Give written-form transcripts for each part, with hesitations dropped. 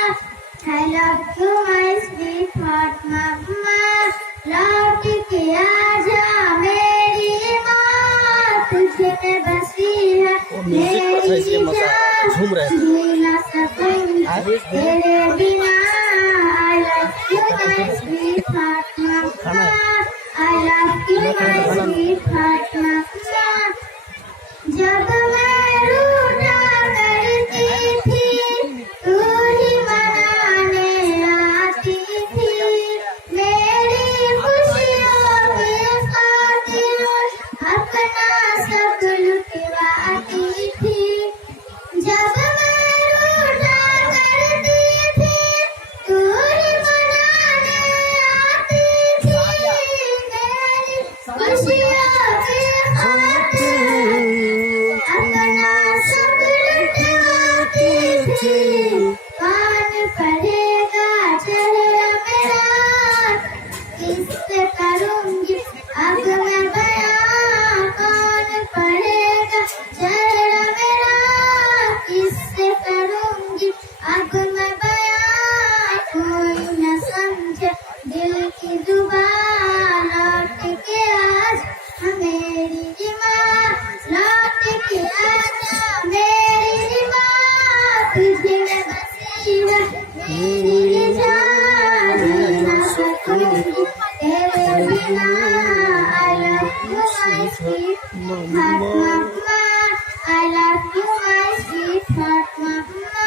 I love you my sweetheart mama लौट के आजा मेरी माँ तुझे में बसी है मेरी जान जी ना सकूंगी तेरे बिना I love you my sweetheart mama I love you my sweetheart mama जब मैं रूठा करती थी तू ही मनाने आती थी मेरी खुशियों की खातिर अपना सब लुटवाती थी जब मैं रूठा करती थी तू ही मनाने आती थी मेरी खुशियों की खातिर अपना सब लुटवाती थी कौन पढ़ेगा चेहरा मेरा किससे करूंगी अब मैं बयां कौन पढ़ेगा चेहरा मेरा किससे करूंगी अब मैं बयां कोई न समझे दिल की जुबान लौट के आज मेरी माँ लौट के आजा मेरी माँ तुझे में बसी है मेरी जान जी ना सकूंगी तेरे बिना I love you my sweetheart mama I love you my sweetheart mama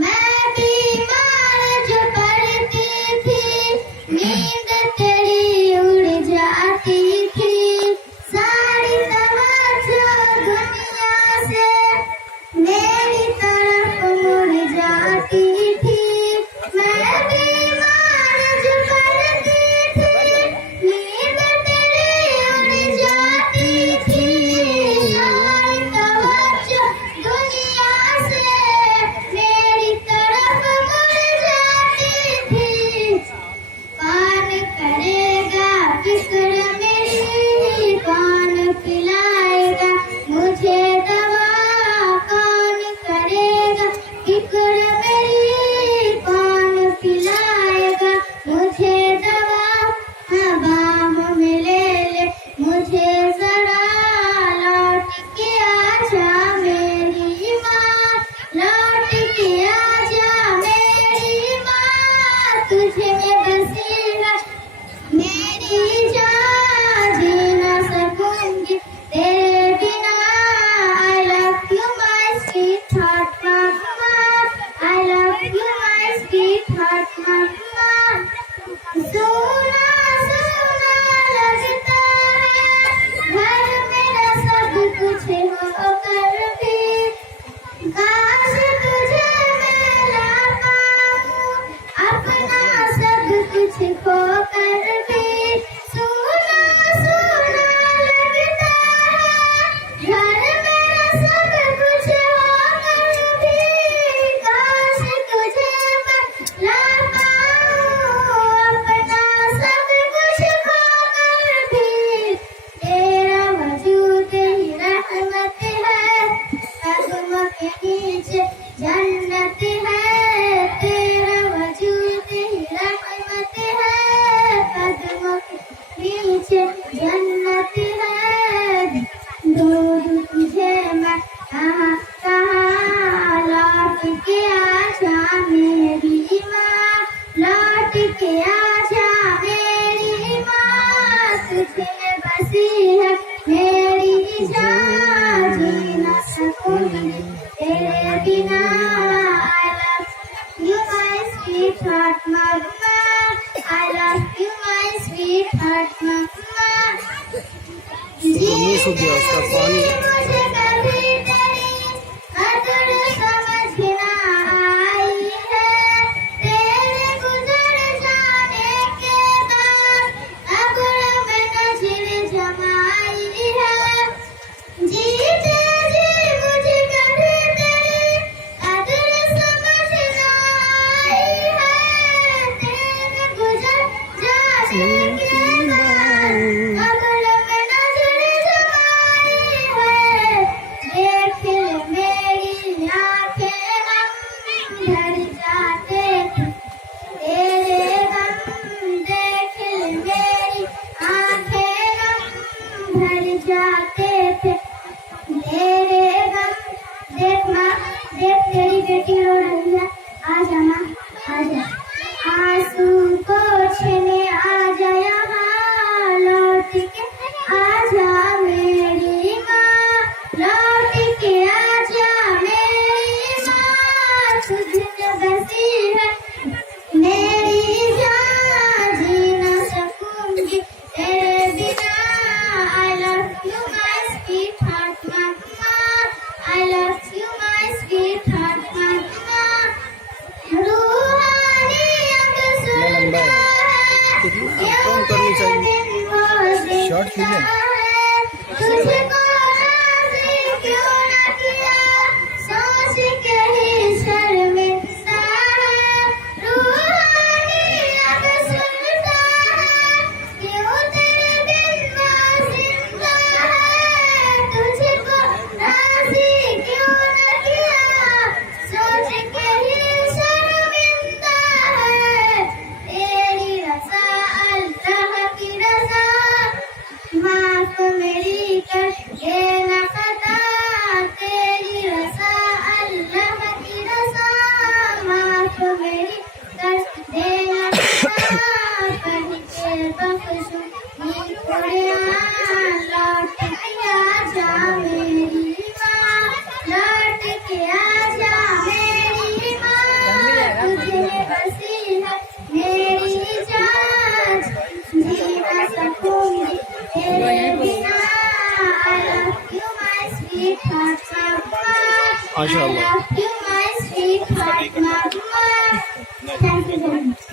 मैं बीमार जो पड़ती थी नींद तेरी उड़ जाती थी सारी तवज्जो दुनिया से मेरी तरफ मुड़ जाती थी मैं बीमार जो पड़ती थी नींद तेरी उड़ जाती थी सारी तवज्जो दुनिया से मेरी तरफ मुड़ जाती थी कौन करेगा फिक्र मेरी कौन पिलाएगा मुझे दवा कौन करेगा फिक्र मेरी कौन पिलाएगा मुझे दवा हाँ बाम में ले मुझे जरा लौट के आजा मेरी माँ लौट के आजा मेरी माँ तुझे में बसी है मेरी जान जी ना सकूंगी तेरे बिना I love you my sweetheart mama I love you my sweetheart mama सोना सोना लगता है घर मेरा सब कुछ होकर भी काश तुझे मैं ला पाऊं अपना सब कुछ खोकर भी सोना सोना लगता है घर मेरा सब कुछ होकर भी काश तुझे मैं ला पाऊं अपना सब कुछ खोकर भी तेरा वजूद ही रहमत है कदमों के नीचे जन्नत है तेरा वजूद ही रहमत है कदमों के नीचे जन्नत है दूर तुझे मैं कहाँ कहाँ लौट के आजा मेरी माँ लौट के आजा मेरी माँ तुझे में बसी है मेरी जान जी ना सकूंगी तेरे बिना I love you my sweetheart mama I love you my sweetheart mama मुंह सूख गया उसका पानी मुझे कभी तेरी कदर समझ ना आई है तेरे गुजर जाने के बाद अगर मैं नजर जमाई है जीते जी मुझे कभी तेरी कदर समझ तुझमें बसी है मेरी जान, जी ना सकूंगी तेरे बिना। I love you my sweetheart mama, I love you my sweetheart mama। रूहानी अब सुनता है कितना कम करनी चाहिए शॉर्ट कीजिए तुझको राज़ी क्यों ना किया, सोच के ही शर्मिंदा है। रूहानी अब सुनता है क्यों तेरे बिन वो जिंदा है। तुझको राज़ी क्यों ना किया, सोच के ही शर्मिंदा है। तेरी रज़ा अल्लाह की रज़ा, माफ मेरी कर देना खता। तेरी रज़ा अल्लाह की रज़ा, माफ मेरी कर देना खता। पढ़ के बख्शूंगी कुरान, लौट के आजा मेरी माँ, लौट के आजा मेरी माँ। तुझे बसी है मेरी जान, जी ना सकूंगी तेरे बिना। I love you my sweetheart mama, I माशाल्लाह love you my sweetheart mama। Thank you very much.